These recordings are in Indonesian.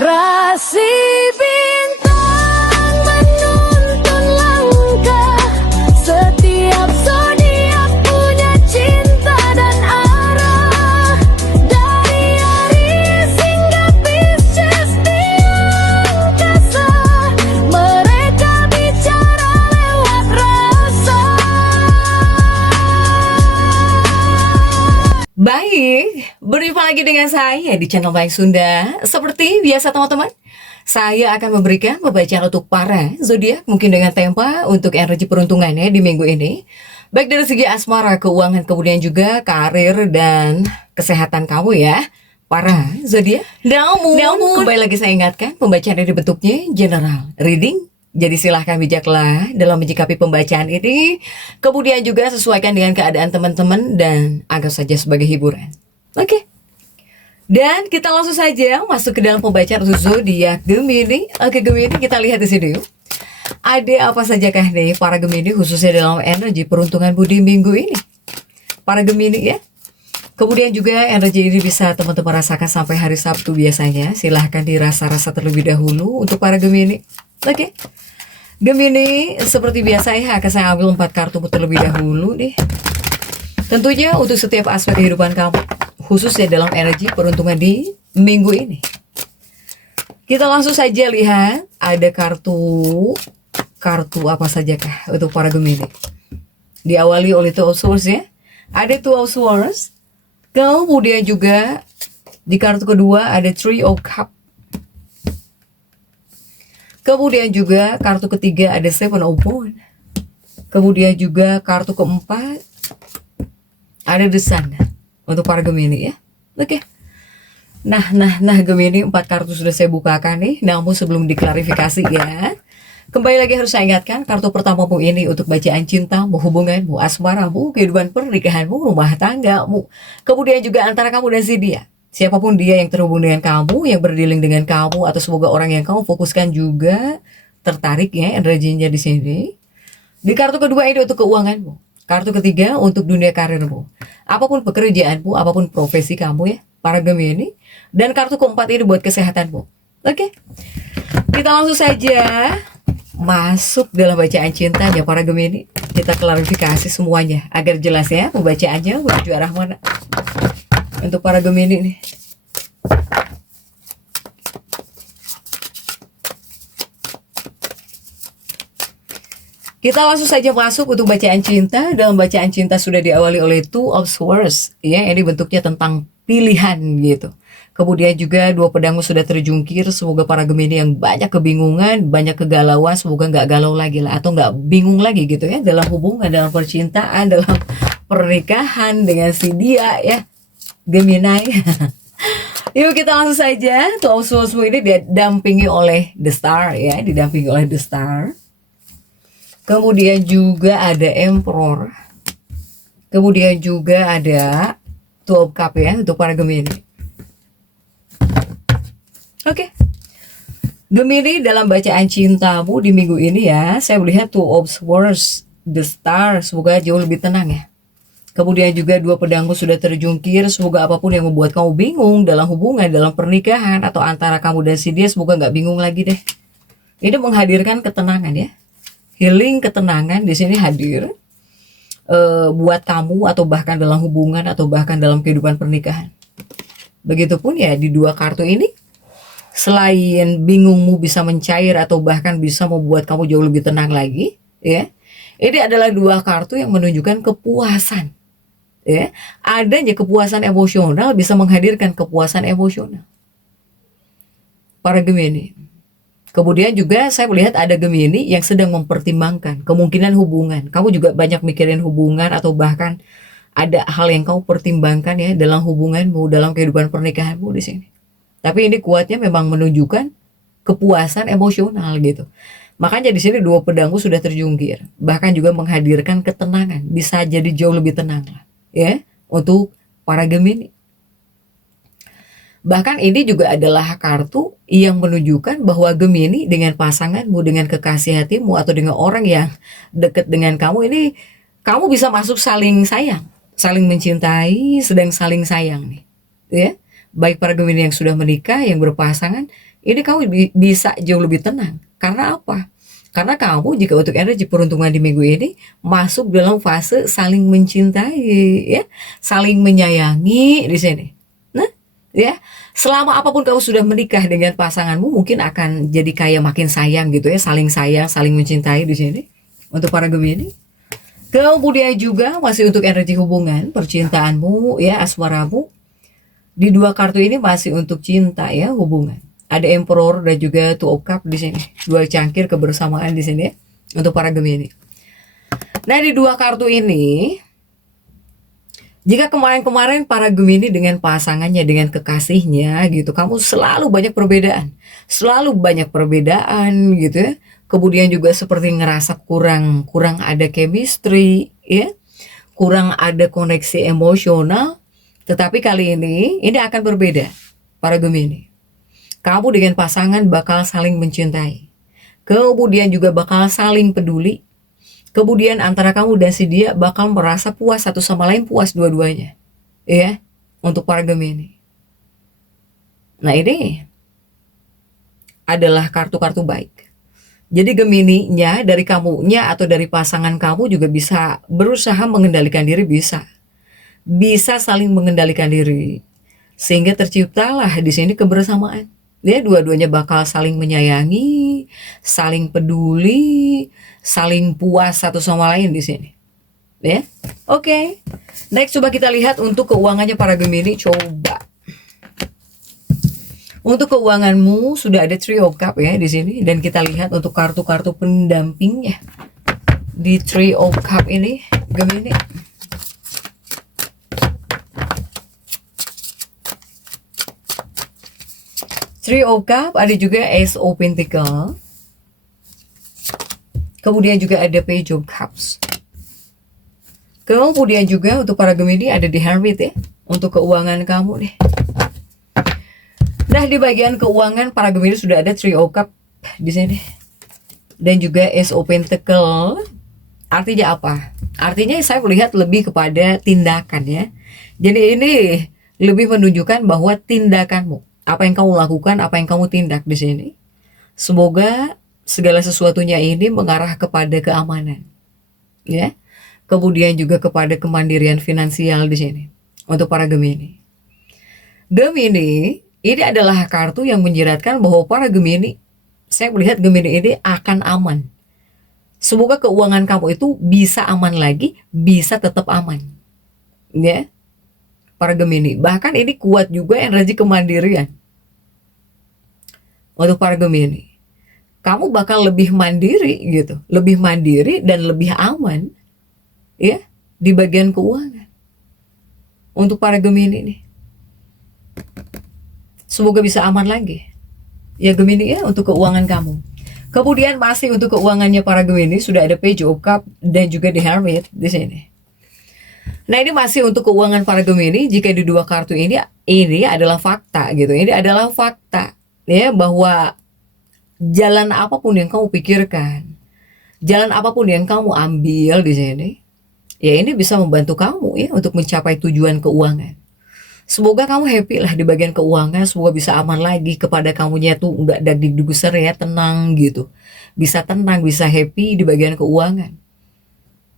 Rasi bintang menuntun langkah, setiap zodiak punya cinta dan arah. Dari Aries hingga Pisces di angkasa, mereka bicara lewat rasa. Baik, berjumpa lagi dengan saya di channel Baik Sunda. Seperti biasa teman-teman, saya akan memberikan pembacaan untuk para zodiak mungkin dengan tema untuk energi peruntungannya di minggu ini. Baik dari segi asmara, keuangan, kemudian juga karir dan kesehatan kamu ya, para zodiak. Namun, kembali lagi saya ingatkan, pembacaan ini bentuknya general reading. Jadi silahkan bijaklah dalam menyikapi pembacaan ini. Kemudian juga sesuaikan dengan keadaan teman-teman dan anggap saja sebagai hiburan. Oke. Dan kita langsung saja masuk ke dalam pembacaan untuk zodiak Gemini. Oke Gemini, kita lihat di sini yuk. Ada apa sajakah nih para Gemini khususnya dalam energi peruntungan budi minggu ini? Para Gemini ya. Kemudian juga energi ini bisa teman-teman rasakan sampai hari Sabtu biasanya. Silahkan dirasa-rasa terlebih dahulu untuk para Gemini. Oke. Gemini, seperti biasa ya, akan saya ambil 4 kartu terlebih dahulu nih. Tentunya untuk setiap aspek kehidupan kamu, khususnya dalam energi peruntungan di minggu ini. Kita langsung saja lihat ada kartu apa saja kah untuk para Gemini. Diawali oleh Two of Swords ya. Ada Two of Swords. Kemudian juga di kartu kedua ada Three of Cups. Kemudian juga kartu ketiga ada Seven of Wands. Kemudian juga kartu keempat ada The Sun untuk para Gemini ya. Oke. Nah Gemini, 4 kartu sudah saya bukakan nih. Namun sebelum diklarifikasi ya, kembali lagi harus saya ingatkan, kartu pertamamu ini untuk bacaan cintamu, hubunganmu, asmaramu, kehidupan pernikahanmu, rumah tanggamu, kemudian juga antara kamu dan si dia. Siapapun dia yang terhubung dengan kamu, yang berdealing dengan kamu, atau semoga orang yang kamu fokuskan juga tertarik ya energinya di sini. Di kartu kedua ini untuk keuanganmu. Kartu ketiga untuk dunia karirmu. Apapun pekerjaanmu, apapun profesi kamu ya, para Gemini. Dan kartu keempat ini buat kesehatanmu. Oke. Kita langsung saja masuk dalam bacaan cintanya para Gemini. Kita klarifikasi semuanya agar jelas ya pembacaannya menuju arah mana. Untuk para Gemini nih. Kita langsung saja masuk untuk bacaan cinta. Dalam bacaan cinta sudah diawali oleh Two of Swords ya, ini bentuknya tentang pilihan gitu. Kemudian juga 2 pedangmu sudah terjungkir. Semoga para Gemini yang banyak kebingungan, banyak kegalauan, semoga nggak galau lagi lah, atau nggak bingung lagi gitu ya dalam hubungan, dalam percintaan, dalam pernikahan dengan si dia ya, Gemini. Yuk kita langsung saja. Two of Swords ini didampingi oleh The Star ya, didampingi oleh The Star. Kemudian juga ada Emperor. Kemudian juga ada Two of Cups ya untuk para Gemini. Oke. Gemini, dalam bacaan cintamu di minggu ini ya, saya melihat Two of Swords, The Star, semoga jauh lebih tenang ya. Kemudian juga 2 pedangmu sudah terjungkir. Semoga apapun yang membuat kamu bingung dalam hubungan, dalam pernikahan, atau antara kamu dan si dia, semoga nggak bingung lagi deh. Ini menghadirkan ketenangan ya. Healing, ketenangan di sini hadir buat kamu, atau bahkan dalam hubungan, atau bahkan dalam kehidupan pernikahan. Begitupun ya di 2 kartu ini, selain bingungmu bisa mencair atau bahkan bisa membuat kamu jauh lebih tenang lagi ya. Ini adalah 2 kartu yang menunjukkan kepuasan ya. Adanya kepuasan emosional bisa menghadirkan kepuasan emosional para Gemini. Kemudian juga saya melihat ada Gemini yang sedang mempertimbangkan kemungkinan hubungan. Kamu juga banyak mikirin hubungan, atau bahkan ada hal yang kamu pertimbangkan ya dalam hubunganmu, dalam kehidupan pernikahanmu di sini. Tapi ini kuatnya memang menunjukkan kepuasan emosional gitu. Makanya di sini 2 pedangmu sudah terjungkir, bahkan juga menghadirkan ketenangan, bisa jadi jauh lebih tenang lah ya untuk para Gemini. Bahkan ini juga adalah kartu yang menunjukkan bahwa Gemini dengan pasanganmu, dengan kekasih hatimu, atau dengan orang yang dekat dengan kamu ini, kamu bisa masuk saling sayang, saling mencintai, sedang saling sayang nih, ya. Baik para Gemini yang sudah menikah, yang berpasangan, ini kamu bisa jauh lebih tenang. Karena apa? Karena kamu jika untuk energi peruntungan di minggu ini masuk dalam fase saling mencintai, ya, saling menyayangi di sini. Nah, ya, selama apapun kamu sudah menikah dengan pasanganmu, mungkin akan jadi kayak makin sayang gitu ya, sayang, saling mencintai di sini untuk para Gemini. Kemudian juga masih untuk energi hubungan, percintaanmu, ya, asmaramu. Di dua kartu ini masih untuk cinta ya, hubungan. Ada Emperor dan juga Two of Cups di sini. Dua cangkir kebersamaan di sini ya, untuk para Gemini. Nah, di dua kartu ini, jika kemarin-kemarin para Gemini dengan pasangannya, dengan kekasihnya gitu, kamu selalu banyak perbedaan. Selalu banyak perbedaan gitu ya. Kemudian juga seperti ngerasa kurang ada chemistry ya. Kurang ada koneksi emosional. Tetapi kali ini akan berbeda para Gemini. Kamu dengan pasangan bakal saling mencintai. Kemudian juga bakal saling peduli. Kemudian antara kamu dan si dia bakal merasa puas satu sama lain, puas dua-duanya. Ya, untuk para Gemini. Nah, ini adalah kartu-kartu baik. Jadi Gemini-nya dari kamunya atau dari pasangan kamu juga bisa berusaha mengendalikan diri, bisa saling mengendalikan diri. Sehingga terciptalah di sini kebersamaan. Ya, dua-duanya bakal saling menyayangi, saling peduli, saling puas satu sama lain di sini. Ya. Oke. Next coba kita lihat untuk keuangannya para Gemini, coba. Untuk keuanganmu sudah ada Three of Cups ya di sini, dan kita lihat untuk kartu-kartu pendampingnya di Three of Cups ini Gemini. Three of Cups, ada juga Ace of Pentacles. Kemudian juga ada Page of Cups. Kemudian juga untuk para Gemini ada The Hermit ya, untuk keuangan kamu nih. Nah, di bagian keuangan para Gemini sudah ada Three of Cups di sini. Dan juga Ace of Pentacles. Artinya apa? Artinya saya melihat lebih kepada tindakan ya. Jadi ini lebih menunjukkan bahwa tindakanmu, apa yang kamu lakukan, apa yang kamu tindak di sini, semoga segala sesuatunya ini mengarah kepada keamanan, ya. Kemudian juga kepada kemandirian finansial di sini untuk para Gemini. Gemini ini adalah kartu yang menyiratkan bahwa para Gemini, saya melihat Gemini ini akan aman. Semoga keuangan kamu itu bisa aman lagi, bisa tetap aman, ya. Para Gemini, bahkan ini kuat juga energi kemandirian. Untuk para Gemini, kamu bakal lebih mandiri gitu, lebih mandiri dan lebih aman ya di bagian keuangan. Untuk para Gemini nih, semoga bisa aman lagi ya Gemini ya untuk keuangan kamu. Kemudian masih untuk keuangannya para Gemini sudah ada Page of Cups dan juga The Hermit di sini. Nah, ini masih untuk keuangan para Gemini. Jika di dua kartu ini adalah fakta gitu. Ini adalah fakta ya, bahwa jalan apapun yang kamu pikirkan, jalan apapun yang kamu ambil di sini, ya ini bisa membantu kamu ya untuk mencapai tujuan keuangan. Semoga kamu happy lah di bagian keuangan, semoga bisa aman lagi, kepada kamunya tuh nggak ada digusar ya, tenang gitu. Bisa tenang, bisa happy di bagian keuangan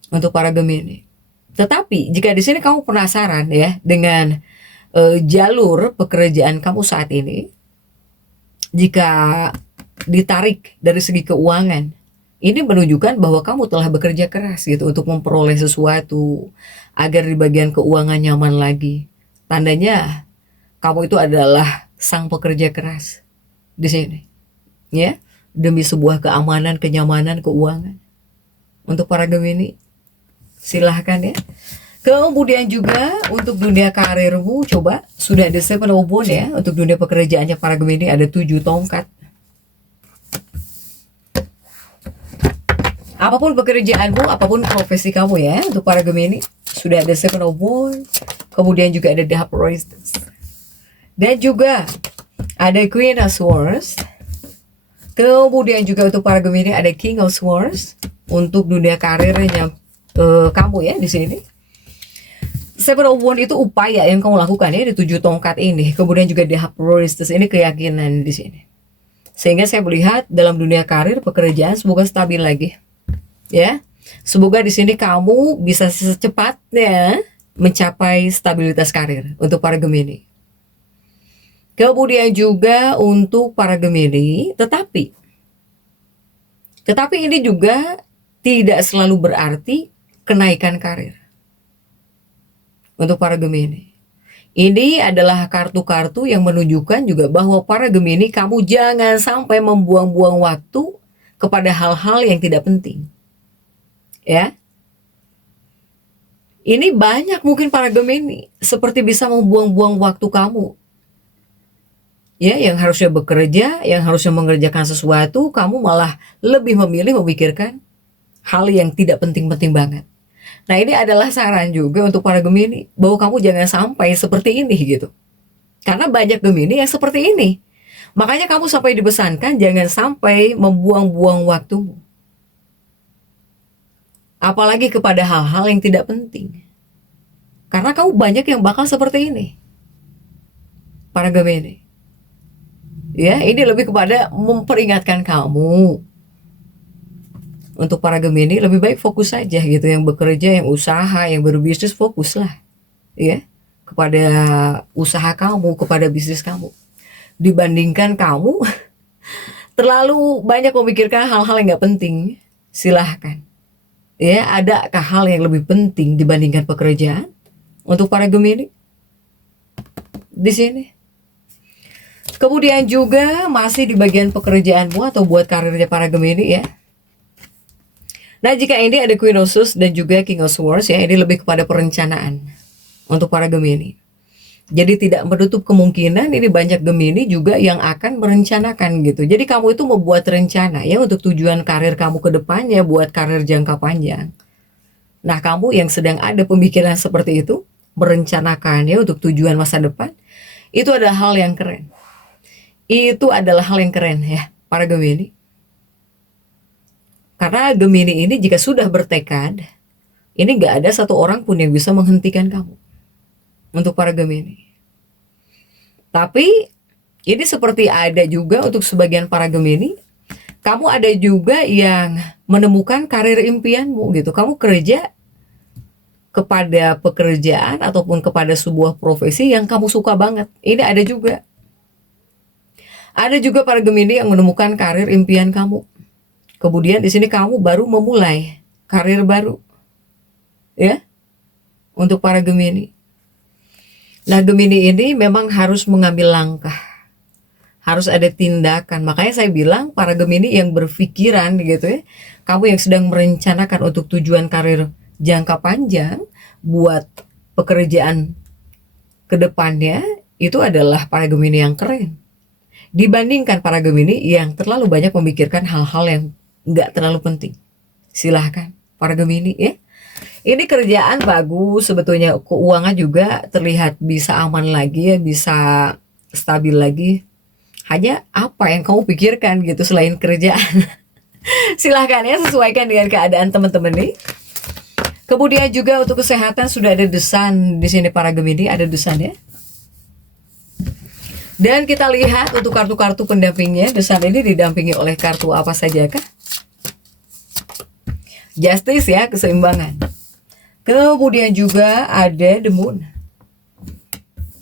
untuk para Gemini. Tetapi jika di sini kamu penasaran ya dengan jalur pekerjaan kamu saat ini, jika ditarik dari segi keuangan, ini menunjukkan bahwa kamu telah bekerja keras gitu untuk memperoleh sesuatu agar di bagian keuangan nyaman lagi. Tandanya kamu itu adalah sang pekerja keras di sini, ya, demi sebuah keamanan, kenyamanan keuangan. Untuk para Gemini, silahkan ya. Kemudian juga untuk dunia karirmu, coba sudah ada Seven of Wands ya. Untuk dunia pekerjaannya para Gemini ada 7 tongkat. Apapun pekerjaanmu, apapun profesi kamu ya, untuk para Gemini sudah ada Seven of Wands. Kemudian juga ada The Hierophant. Dan juga ada Queen of Swords. Kemudian juga untuk para Gemini ada King of Swords untuk dunia karirnya kamu ya di sini. Seven of Wands itu upaya yang kamu lakukan ya di 7 tongkat ini. Kemudian juga The Hierophant ini keyakinan di sini. Sehingga saya melihat dalam dunia karir pekerjaan semoga stabil lagi. Ya. Semoga di sini kamu bisa secepatnya mencapai stabilitas karir untuk para Gemini. Kemudian juga untuk para Gemini, tetapi ini juga tidak selalu berarti kenaikan karir. Untuk para Gemini. Ini adalah kartu-kartu yang menunjukkan juga bahwa para Gemini, kamu jangan sampai membuang-buang waktu kepada hal-hal yang tidak penting. Ya. Ini banyak mungkin para Gemini seperti bisa membuang-buang waktu kamu. Ya, yang harusnya bekerja, yang harusnya mengerjakan sesuatu, kamu malah lebih memilih memikirkan hal yang tidak penting-penting banget. Nah, ini adalah saran juga untuk para Gemini, bahwa kamu jangan sampai seperti ini gitu. Karena banyak Gemini yang seperti ini. Makanya kamu sampai dipesankan jangan sampai membuang-buang waktumu. Apalagi kepada hal-hal yang tidak penting. Karena kamu banyak yang bakal seperti ini. Para Gemini. Ya, ini lebih kepada memperingatkan kamu. Untuk para Gemini lebih baik fokus saja gitu, yang bekerja, yang usaha, yang berbisnis, fokuslah ya kepada usaha kamu, kepada bisnis kamu. Dibandingkan kamu terlalu banyak memikirkan hal-hal yang nggak penting, silahkan. Ya, adakah hal yang lebih penting dibandingkan pekerjaan untuk para Gemini di sini? Kemudian juga masih di bagian pekerjaanmu atau buat karirnya para Gemini ya. Nah, jika ini ada Queen of Swords dan juga King of Swords ya, ini lebih kepada perencanaan untuk para Gemini. Jadi tidak menutup kemungkinan ini banyak Gemini juga yang akan merencanakan gitu. Jadi kamu itu membuat rencana ya untuk tujuan karir kamu ke depannya, buat karir jangka panjang. Nah, kamu yang sedang ada pemikiran seperti itu, merencanakan ya untuk tujuan masa depan, itu adalah hal yang keren. Itu adalah hal yang keren ya, para Gemini. Karena Gemini ini jika sudah bertekad, ini gak ada satu orang pun yang bisa menghentikan kamu. Untuk para Gemini. Tapi, ini seperti ada juga untuk sebagian para Gemini, kamu ada juga yang menemukan karir impianmu gitu. Kamu kerja kepada pekerjaan ataupun kepada sebuah profesi yang kamu suka banget. Ini ada juga. Ada juga para Gemini yang menemukan karir impian kamu. Kemudian di sini kamu baru memulai karir baru. Ya. Untuk para Gemini. Nah, Gemini ini memang harus mengambil langkah. Harus ada tindakan. Makanya saya bilang para Gemini yang berpikiran gitu ya. Kamu yang sedang merencanakan untuk tujuan karir jangka panjang buat pekerjaan ke depannya, itu adalah para Gemini yang keren. Dibandingkan para Gemini yang terlalu banyak memikirkan hal-hal yang nggak terlalu penting. Silahkan para Gemini ya. Ini kerjaan bagus sebetulnya, keuangan juga terlihat bisa aman lagi ya, bisa stabil lagi. Hanya apa yang kamu pikirkan gitu selain kerjaan. Silahkan ya, sesuaikan dengan keadaan teman-teman nih. Kemudian juga untuk kesehatan sudah ada desan di sini para Gemini, ada desan ya. Dan kita lihat untuk kartu-kartu pendampingnya, desan ini didampingi oleh kartu apa saja kah? Justice ya, keseimbangan. Kemudian juga ada The Moon.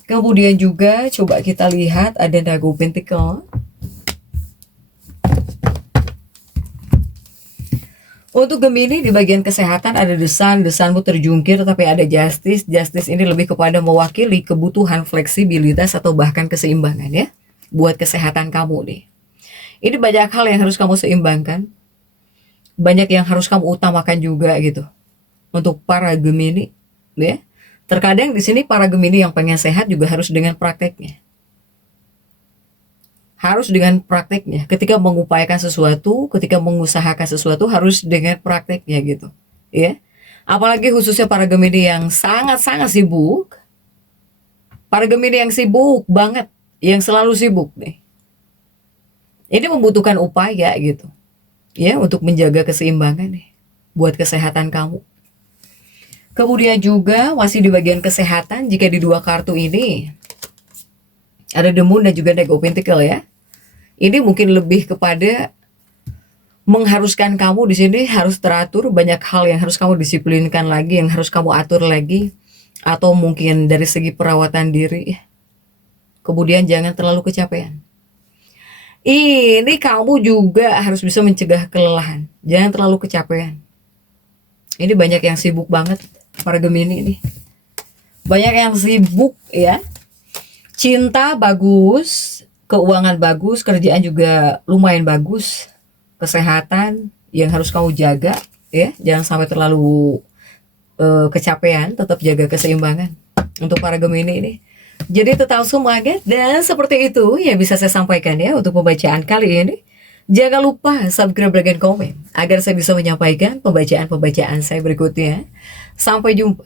Kemudian juga coba kita lihat ada Naga Pentacle. Untuk Gemini di bagian kesehatan ada desan, desanmu terjungkir tapi ada justice. Justice ini lebih kepada mewakili kebutuhan fleksibilitas atau bahkan keseimbangan ya. Buat kesehatan kamu nih. Ini banyak hal yang harus kamu seimbangkan. Banyak yang harus kamu utamakan juga gitu. Untuk para Gemini ya. Terkadang di sini para Gemini yang pengen sehat juga harus dengan prakteknya. Harus dengan prakteknya. Ketika mengupayakan sesuatu, ketika mengusahakan sesuatu harus dengan prakteknya gitu. Ya. Apalagi khususnya para Gemini yang sangat-sangat sibuk. Para Gemini yang sibuk banget, yang selalu sibuk nih. Ini membutuhkan upaya gitu. Ya, untuk menjaga keseimbangan nih buat kesehatan kamu. Kemudian juga masih di bagian kesehatan, jika di dua kartu ini ada The Moon dan juga Knight of Pentacles ya. Ini mungkin lebih kepada mengharuskan kamu di sini harus teratur, banyak hal yang harus kamu disiplinkan lagi, yang harus kamu atur lagi, atau mungkin dari segi perawatan diri. Kemudian jangan terlalu kecapean. Ini kamu juga harus bisa mencegah kelelahan. Jangan terlalu kecapean. Ini banyak yang sibuk banget para Gemini ini. Banyak yang sibuk ya. Cinta bagus, keuangan bagus, kerjaan juga lumayan bagus. Kesehatan yang harus kamu jaga ya. Jangan sampai terlalu kecapean, tetap jaga keseimbangan untuk para Gemini ini. Jadi tetap semangat dan seperti itu yang bisa saya sampaikan ya untuk pembacaan kali ini. Jangan lupa subscribe, like, dan komen agar saya bisa menyampaikan pembacaan-pembacaan saya berikutnya. Sampai jumpa.